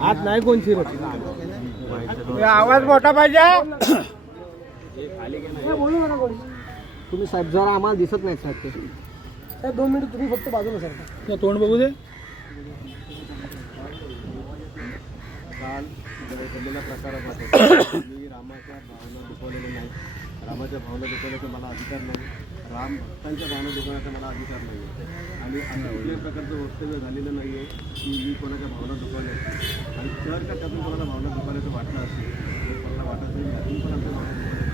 आत नाही कोण शिरत. आवाज मोठा पाहिजे. तुम्ही साहेब जरा आम्हाला दिसत नाही साहेब ते. 2 मिनिट तुम्ही फक्त बाजूला सरका. तोंड बघू दे. काल घडलेल्या प्रकारामध्ये मी रामाच्या भावना दुखवलेल्या नाही. रामाच्या भावना दुखवण्याचा मला अधिकार नाही. राम भक्तांच्या भावना दुखवण्याचा मला अधिकार नाही आहे. आणि असं कुठल्याही प्रकारचं वक्तव्य झालेलं नाही आहे की मी कोणाच्या भावना दुखवल्या. आणि जर का त्यातून कोणाला भावना दुखवण्याचं वाटलं असेल तर मला वाटत असेल त्यातून पण आमच्या भावना दुखवण्याचं.